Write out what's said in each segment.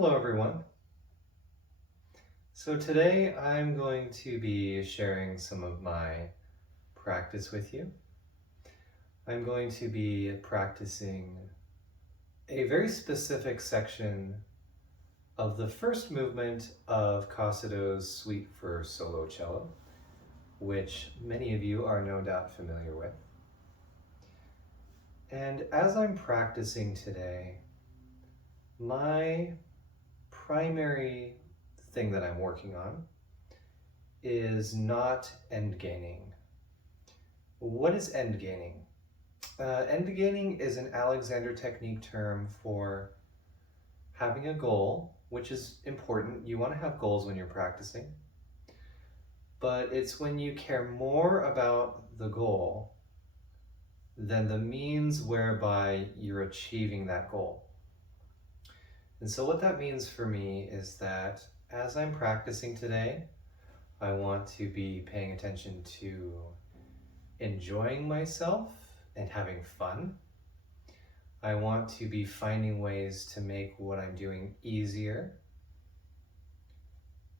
Hello everyone. So today I'm going to be sharing some of my practice with you. I'm going to be practicing a very specific section of the first movement of Cossado's Suite for Solo Cello, which many of you are no doubt familiar with. And as I'm practicing today, my primary thing that I'm working on is not end gaining. What is end gaining? End gaining is an Alexander technique term for having a goal, which is important. You want to have goals when you're practicing, but it's when you care more about the goal than the means whereby you're achieving that goal. And so what that means for me is that as I'm practicing today, I want to be paying attention to enjoying myself and having fun. I want to be finding ways to make what I'm doing easier.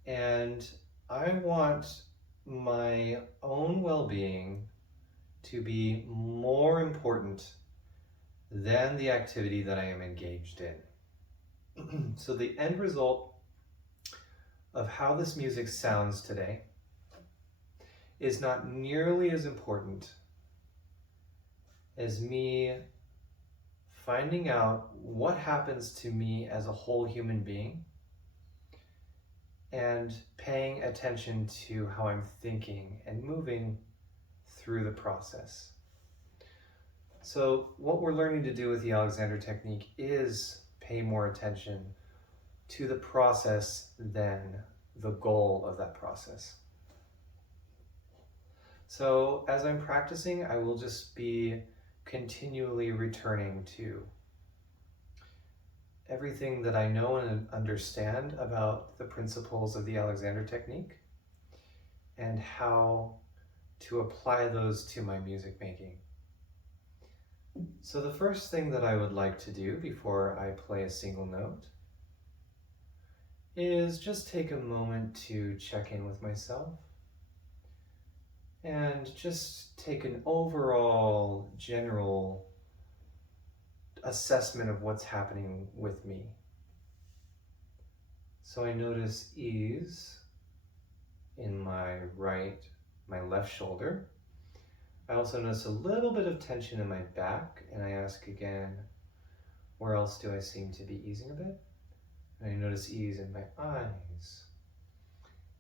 And I want my own well-being to be more important than the activity that I am engaged in. So the end result of how this music sounds today is not nearly as important as me finding out what happens to me as a whole human being and paying attention to how I'm thinking and moving through the process. So what we're learning to do with the Alexander technique is pay more attention to the process than the goal of that process. So as I'm practicing, I will just be continually returning to everything that I know and understand about the principles of the Alexander technique and how to apply those to my music making. So the first thing that I would like to do before I play a single note is just take a moment to check in with myself and just take an overall general assessment of what's happening with me. So I notice ease in my left shoulder. I also notice a little bit of tension in my back, and I ask again, where else do I seem to be easing a bit? And I notice ease in my eyes.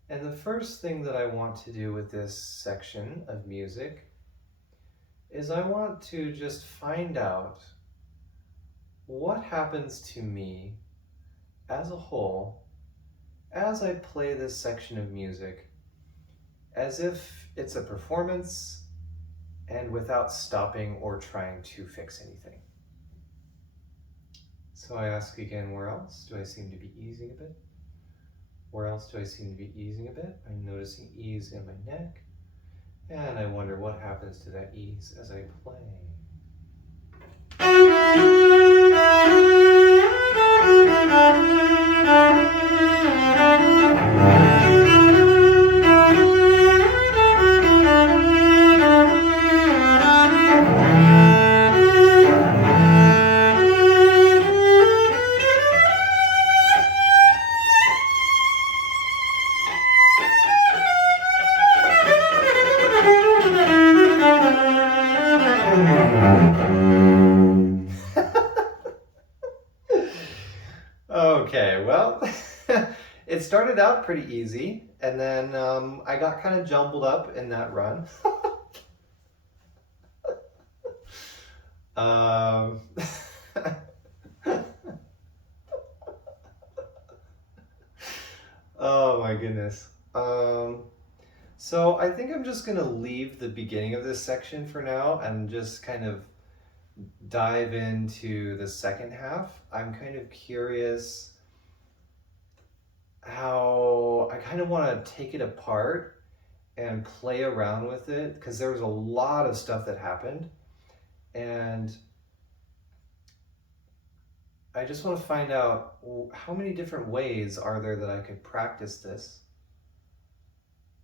And the first thing that I want to do with this section of music is I want to just find out what happens to me as a whole as I play this section of music, as if it's a performance and without stopping or trying to fix anything. So I ask again, where else do I seem to be easing a bit? Where else do I seem to be easing a bit? I'm noticing ease in my neck, and I wonder what happens to that ease as I play. Okay, well, it started out pretty easy, and then I got kind of jumbled up in that run. um, oh my goodness. So I think I'm just going to leave the beginning of this section for now and just kind of dive into the second half. I'm kind of curious how I kind of want to take it apart and play around with it, because there was a lot of stuff that happened, and I just want to find out how many different ways are there that I could practice this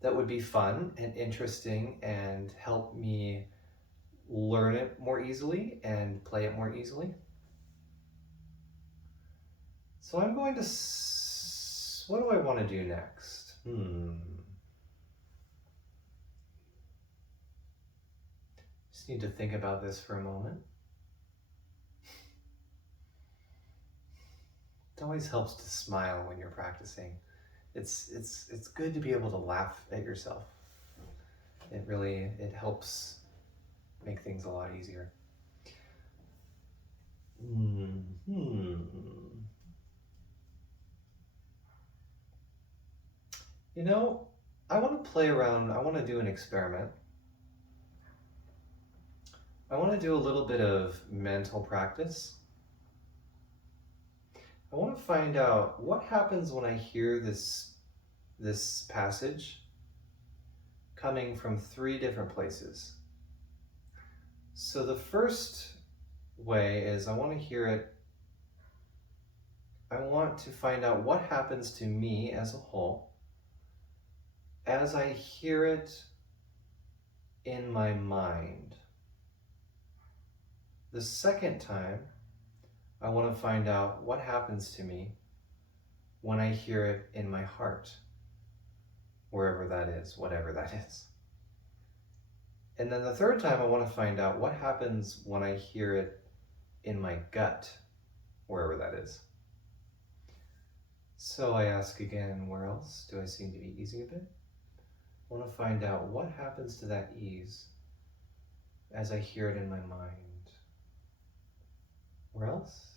that would be fun and interesting and help me learn it more easily and play it more easily. So I'm going to, what do I want to do next? Just need to think about this for a moment. It always helps to smile when you're practicing. It's good to be able to laugh at yourself. It helps make things a lot easier. You know, I want to play around. I want to do an experiment. I want to do a little bit of mental practice. I want to find out what happens when I hear this passage coming from 3 different places. So the first way is I want to hear it. I want to find out what happens to me as a whole as I hear it in my mind. The second time, I want to find out what happens to me when I hear it in my heart, wherever that is, whatever that is. And then the third time, I want to find out what happens when I hear it in my gut, wherever that is. So I ask again, where else do I seem to be easing a bit? I want to find out what happens to that ease as I hear it in my mind. Where else?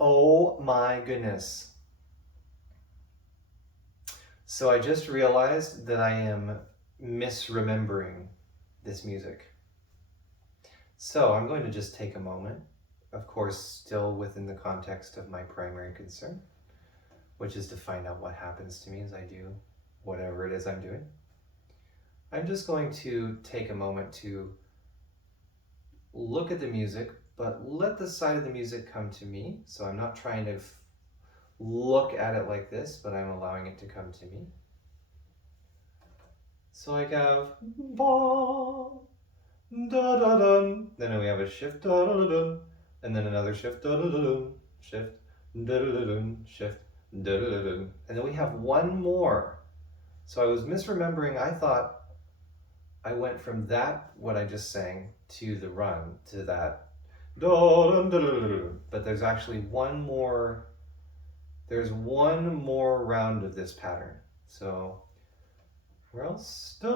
Oh my goodness. So I just realized that I am misremembering this music. So I'm going to just take a moment, of course, still within the context of my primary concern, which is to find out what happens to me as I do whatever it is I'm doing. I'm just going to take a moment to look at the music, but let the side of the music come to me. So I'm not trying to look at it like this, but I'm allowing it to come to me. So I have ba, da da dun. Then we have a shift da da dun, and then another shift da da dun, shift da da dun, shift da da dun, and then we have one more. So I was misremembering. I thought I went from that, what I just sang, to the run, to that da dun da da dun. But there's actually one more. There's one more round of this pattern. So where else? So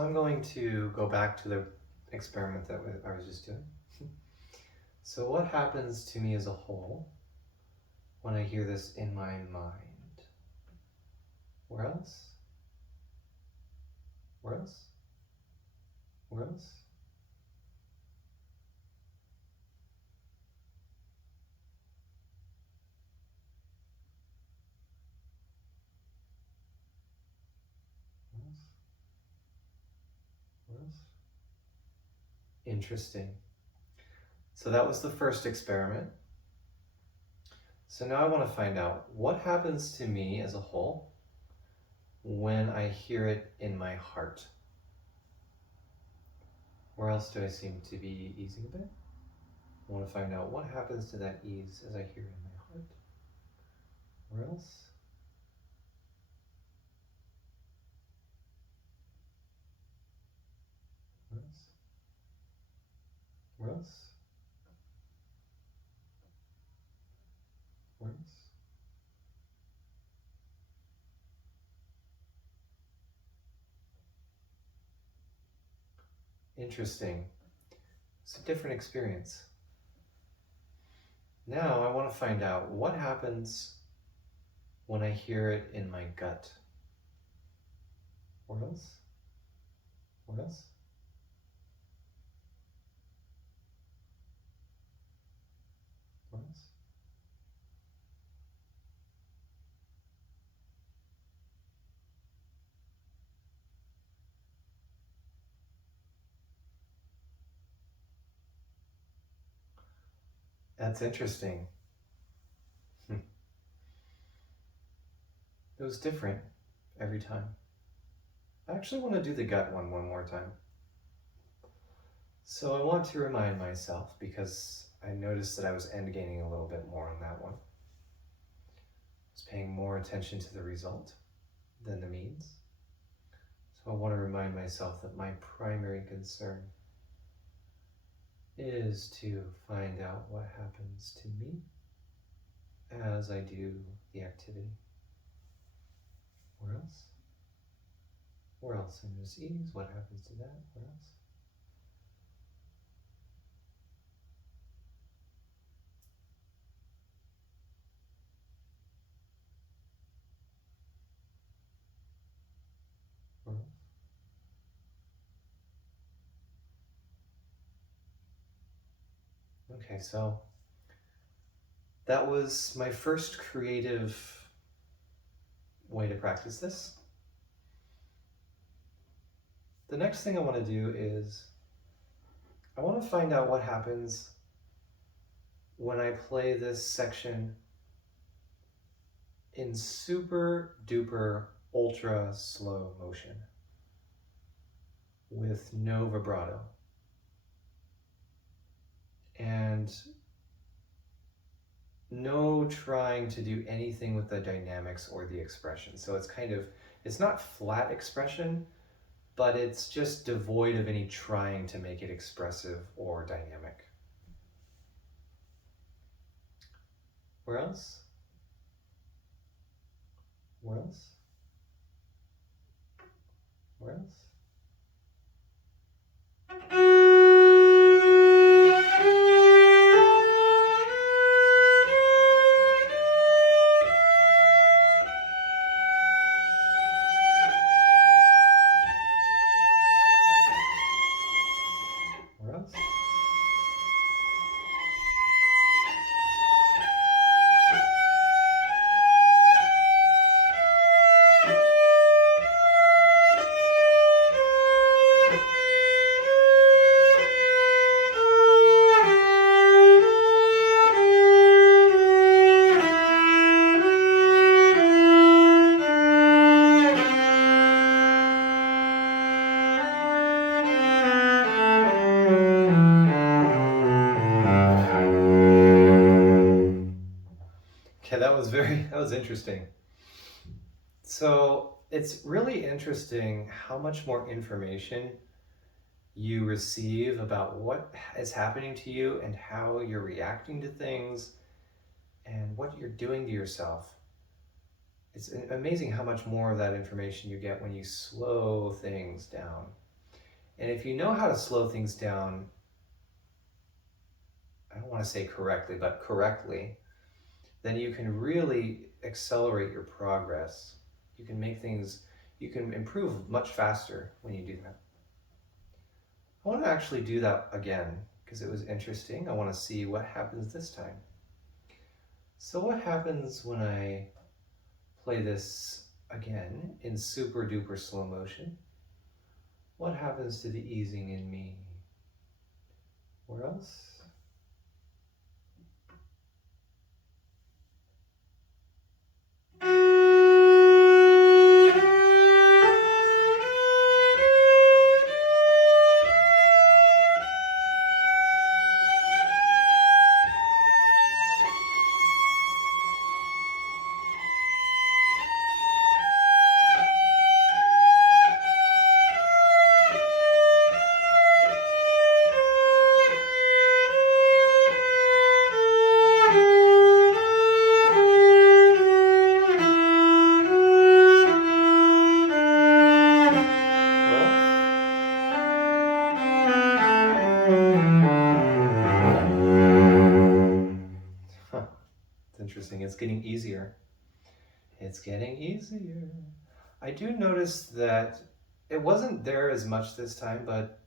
I'm going to go back to the experiment that I was just doing. So what happens to me as a whole when I hear this in my mind? Where else? Where else? Where else? Where else? Where else? Interesting. So that was the first experiment. So now I want to find out what happens to me as a whole when I hear it in my heart. Where else do I seem to be easing a bit? I want to find out what happens to that ease as I hear it in my heart. Where else? Where else? Where else? Where else? Interesting. It's a different experience. Now I want to find out what happens when I hear it in my gut. What else? What else? What else? That's interesting. It was different every time. I actually want to do the gut one more time. So I want to remind myself, because I noticed that I was end gaining a little bit more on that one. I was paying more attention to the result than the means. So I want to remind myself that my primary concern is to find out what happens to me as I do the activity. Where else? Where else? I notice ease. What happens to that? Where else? Where else? Okay, so that was my first creative way to practice this. The next thing I want to do is I want to find out what happens when I play this section in super duper ultra slow motion with no vibrato and no trying to do anything with the dynamics or the expression. So it's not flat expression, but it's just devoid of any trying to make it expressive or dynamic. Where else? Where else? Where else? Where else? Okay, that was interesting. So it's really interesting how much more information you receive about what is happening to you and how you're reacting to things and what you're doing to yourself. It's amazing how much more of that information you get when you slow things down. And if you know how to slow things down, I don't want to say correctly, but correctly, then you can really accelerate your progress. You can improve much faster when you do that. I want to actually do that again because it was interesting. I want to see what happens this time. So what happens when I play this again in super duper slow motion? What happens to the easing in me? Where else? Interesting. It's getting easier. It's getting easier. I do notice that it wasn't there as much this time, but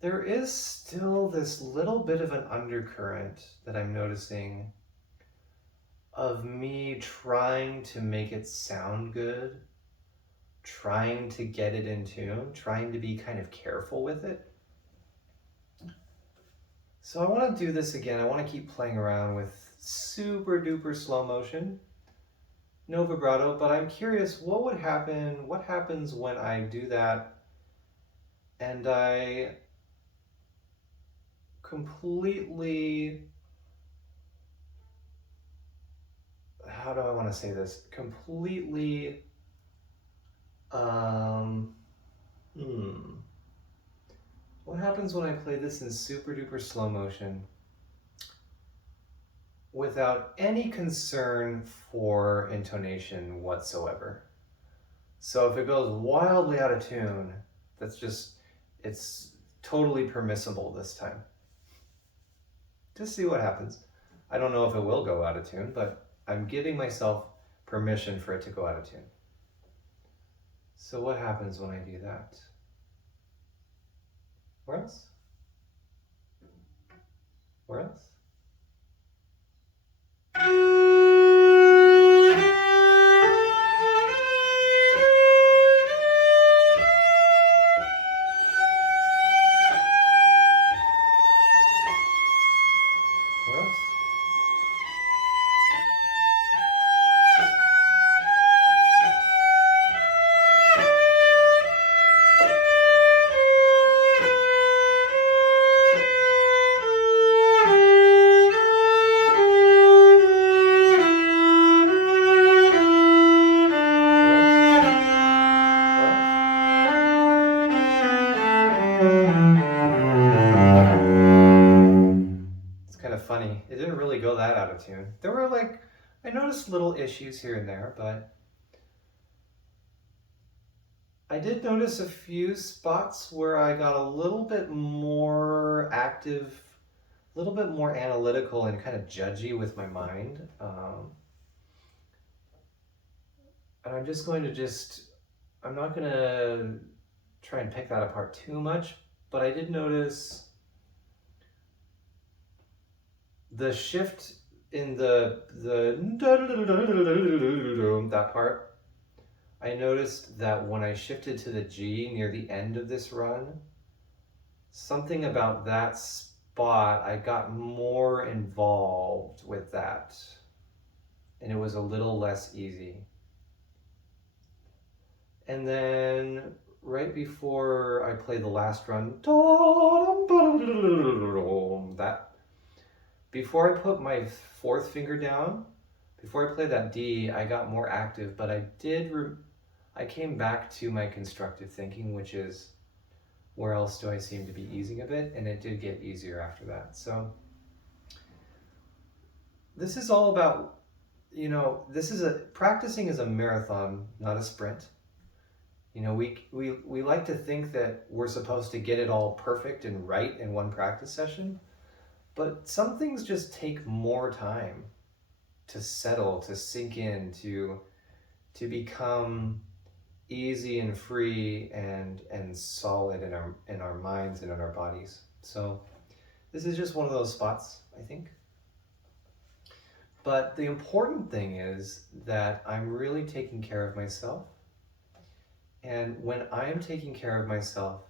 there is still this little bit of an undercurrent that I'm noticing of me trying to make it sound good, trying to get it in tune, trying to be kind of careful with it. So I want to do this again. I want to keep playing around with super duper slow motion, no vibrato, but I'm curious what would happen, what happens when I do that and I completely, how do I want to say this? Completely, um, what happens when I play this in super duper slow motion without any concern for intonation whatsoever? So if it goes wildly out of tune, it's totally permissible this time. Just see what happens. I don't know if it will go out of tune, but I'm giving myself permission for it to go out of tune. So what happens when I do that? Where else? Where else? Where else? It's kind of funny. It didn't really go that out of tune. There were I noticed little issues here and there, but I did notice a few spots where I got a little bit more active, a little bit more analytical and kind of judgy with my mind. And I'm just going to I'm not going to try and pick that apart too much, but I did notice the shift in that part. I noticed that when I shifted to the G near the end of this run, something about that spot, I got more involved with that, and it was a little less easy. And then right before I play the last run, before I put my fourth finger down, before I play that D, I got more active, but I came back to my constructive thinking, which is, where else do I seem to be easing a bit? And it did get easier after that. So this is all about, practicing is a marathon, not a sprint. We like to think that we're supposed to get it all perfect and right in one practice session, but some things just take more time to settle, to sink in, to become easy and free and solid in our minds and in our bodies. So this is just one of those spots, I think. But the important thing is that I'm really taking care of myself. And when I'm taking care of myself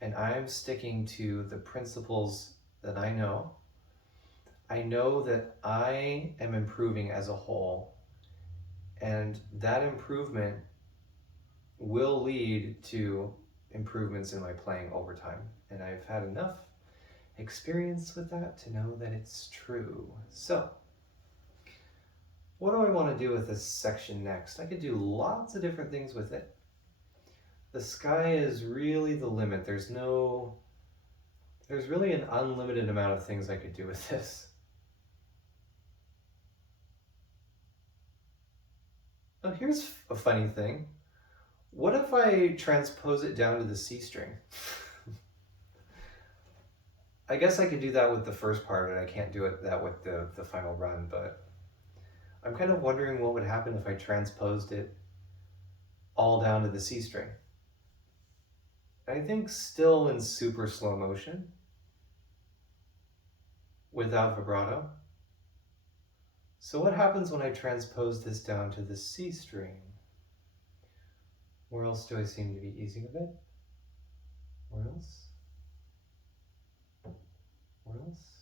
and I'm sticking to the principles that I know that I am improving as a whole, and that improvement will lead to improvements in my playing over time. And I've had enough experience with that to know that it's true. So, what do I want to do with this section next? I could do lots of different things with it. The sky is really the limit. There's really an unlimited amount of things I could do with this. Oh, here's a funny thing. What if I transpose it down to the C string? I guess I could do that with the first part, and I can't do that with the final run, but I'm kind of wondering what would happen if I transposed it all down to the C string. I think still in super slow motion, without vibrato. So what happens when I transpose this down to the C string? Where else do I seem to be easing a bit? Where else? Where else?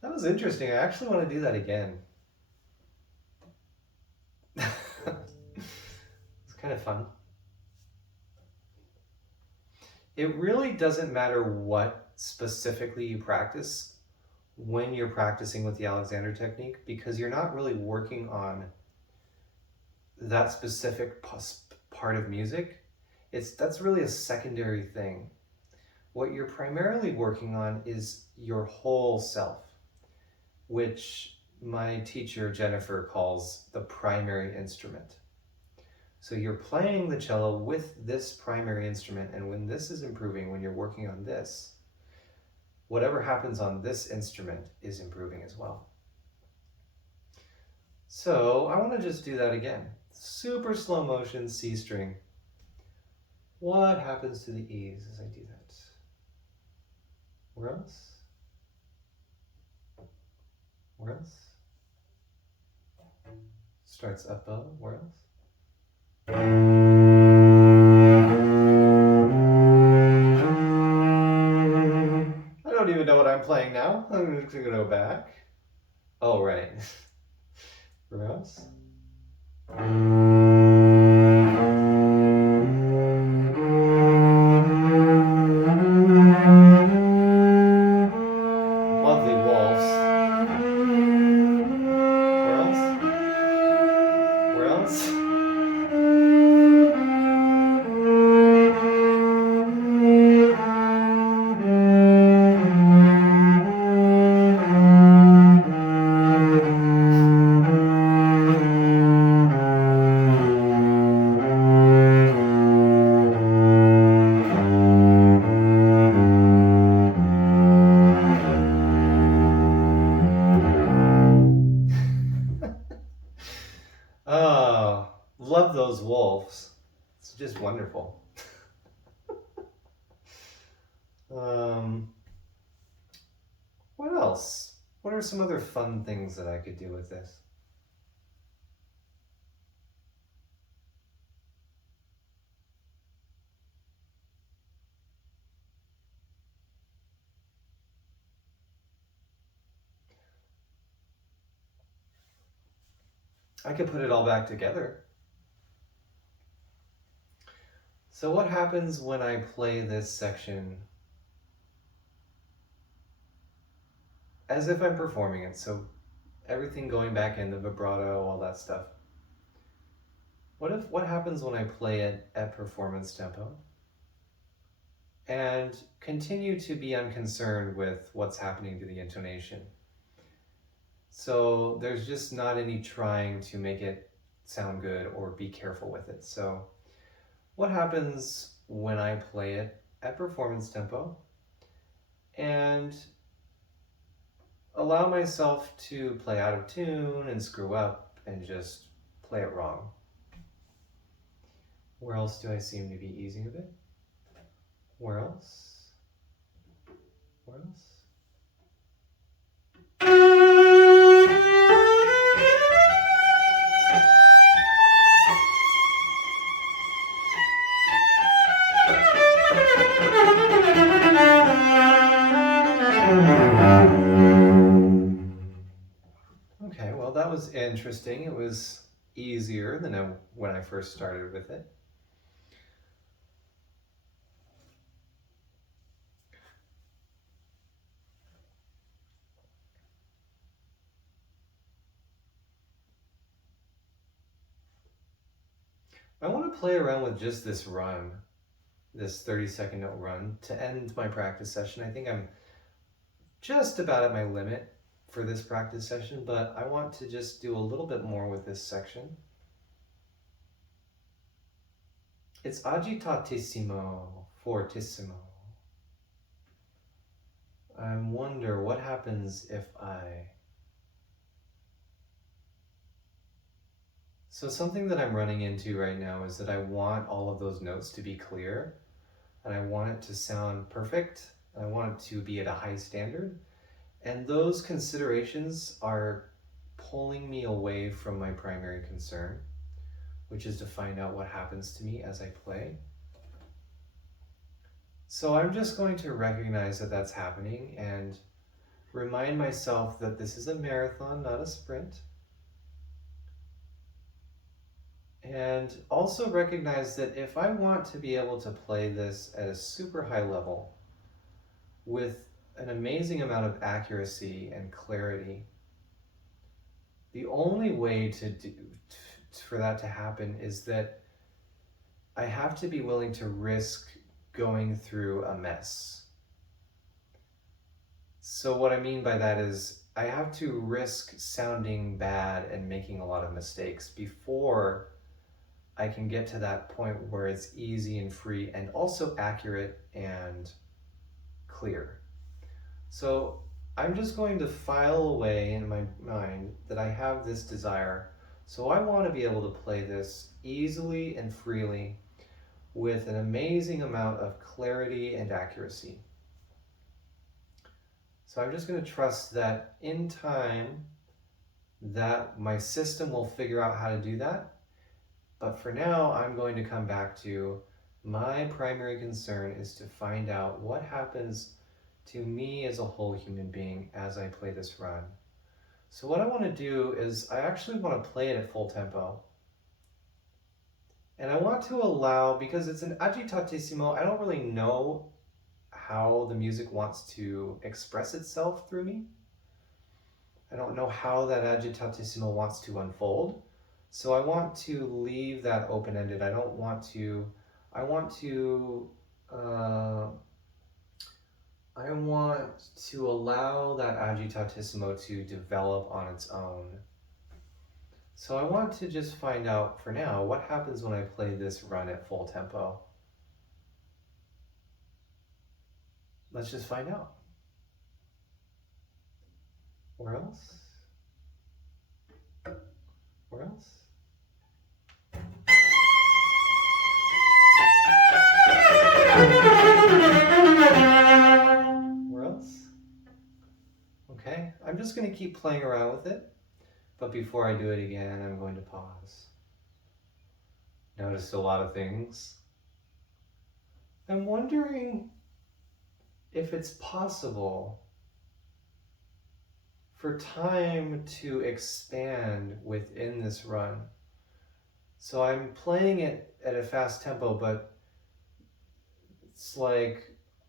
That was interesting. I actually want to do that again. It's kind of fun. It really doesn't matter what specifically you practice when you're practicing with the Alexander technique, because you're not really working on that specific part of music. That's really a secondary thing. What you're primarily working on is your whole self, which my teacher Jennifer calls the primary instrument. So you're playing the cello with this primary instrument, and when this is improving, when you're working on this, whatever happens on this instrument is improving as well. So I want to just do that again. Super slow motion C string. What happens to the E's as I do that? Where else? Where else? Starts up bow. Where else? I don't even know what I'm playing now. I'm just gonna go back. Oh, right. Where else? Lovely waltz. Where else? Where else? Oh, love those wolves. It's just wonderful. What else? What are some other fun things that I could do with this? I could put it all back together. So what happens when I play this section as if I'm performing it? So everything going back in, the vibrato, all that stuff. What happens when I play it at performance tempo and continue to be unconcerned with what's happening to the intonation? So there's just not any trying to make it sound good or be careful with it. So what happens when I play it at performance tempo and allow myself to play out of tune and screw up and just play it wrong? Where else do I seem to be easing a bit? Where else? Where else? Okay, well, that was interesting. It was easier than when I first started with it. I want to play around with just this run, this 30-second note run, to end my practice session. I think I'm just about at my limit for this practice session, but I want to just do a little bit more with this section. It's agitatissimo, fortissimo. I wonder what happens if So something that I'm running into right now is that I want all of those notes to be clear, and I want it to sound perfect. I want it to be at a high standard. And those considerations are pulling me away from my primary concern, which is to find out what happens to me as I play. So I'm just going to recognize that that's happening and remind myself that this is a marathon, not a sprint. And also recognize that if I want to be able to play this at a super high level with an amazing amount of accuracy and clarity, the only way for that to happen is that I have to be willing to risk going through a mess. So what I mean by that is I have to risk sounding bad and making a lot of mistakes before I can get to that point where it's easy and free and also accurate and clear. So I'm just going to file away in my mind that I have this desire. So I want to be able to play this easily and freely with an amazing amount of clarity and accuracy. So I'm just going to trust that in time that my system will figure out how to do that. But for now, I'm going to come back to my primary concern is to find out what happens to me as a whole human being as I play this run. So what I want to do is I actually want to play it at full tempo. And I want to allow, because it's an agitatissimo, I don't really know how the music wants to express itself through me. I don't know how that agitatissimo wants to unfold. So I want to leave that open-ended. I want to allow that agitatissimo to develop on its own. So I want to just find out for now, what happens when I play this run at full tempo? Let's just find out. Where else? Where else? Where else? Okay, I'm just going to keep playing around with it, but before I do it again, I'm going to pause. Noticed a lot of things. I'm wondering if it's possible for time to expand within this run. So I'm playing it at a fast tempo, but it's like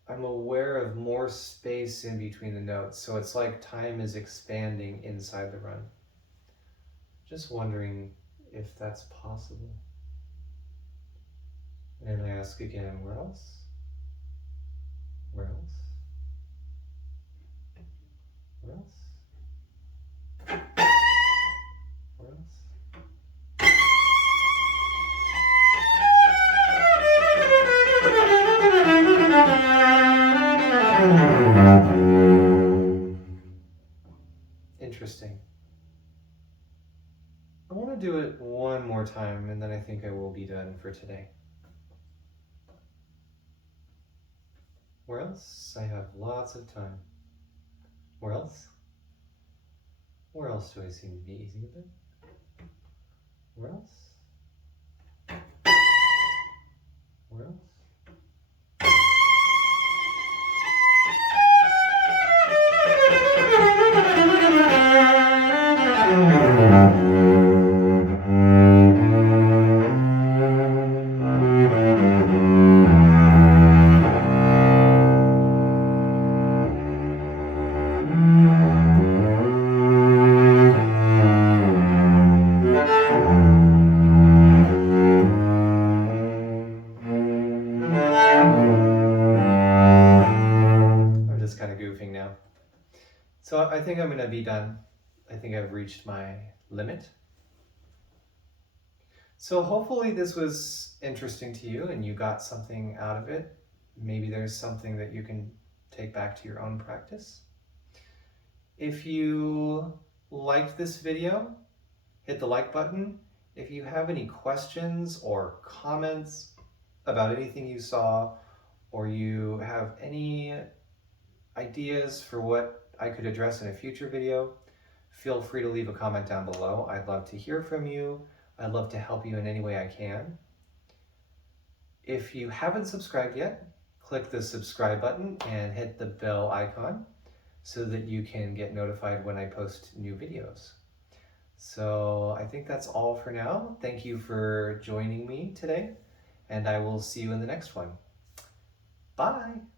I'm aware of more space in between the notes. So it's like time is expanding inside the run. Just wondering if that's possible. And I ask again, where else? Where else? Where else? Where else? Interesting. I want to do it one more time and then I think I will be done for today. Where else? I have lots of time. Where else? Where else do I seem to be easing a bit? Where else? Where else? I think I'm going to be done. I think I've reached my limit. So hopefully this was interesting to you and you got something out of it. Maybe there's something that you can take back to your own practice. If you liked this video, hit the like button. If you have any questions or comments about anything you saw, or you have any ideas for what I could address in a future video, feel free to leave a comment down below. I'd love to hear from you. I'd love to help you in any way I can. If you haven't subscribed yet, click the subscribe button and hit the bell icon so that you can get notified when I post new videos. So I think that's all for now. Thank you for joining me today, and I will see you in the next one. Bye!